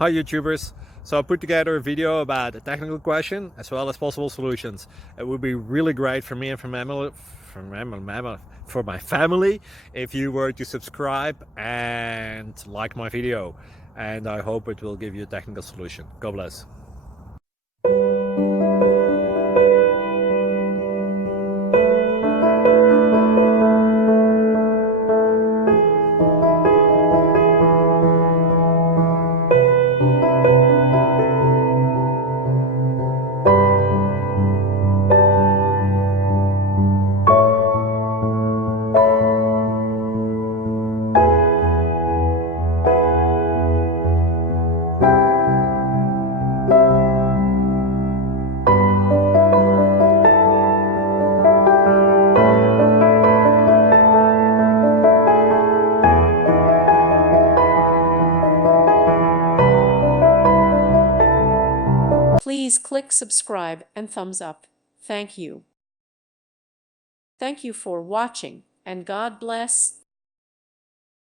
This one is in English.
Hi YouTubers! So I put together a video about a technical question as well as possible solutions. It would be really great for me and for my family if you were to subscribe and like my video, and I hope it will give you a technical solution. God bless. Please click subscribe and thumbs up. Thank you. Thank you for watching, and God bless.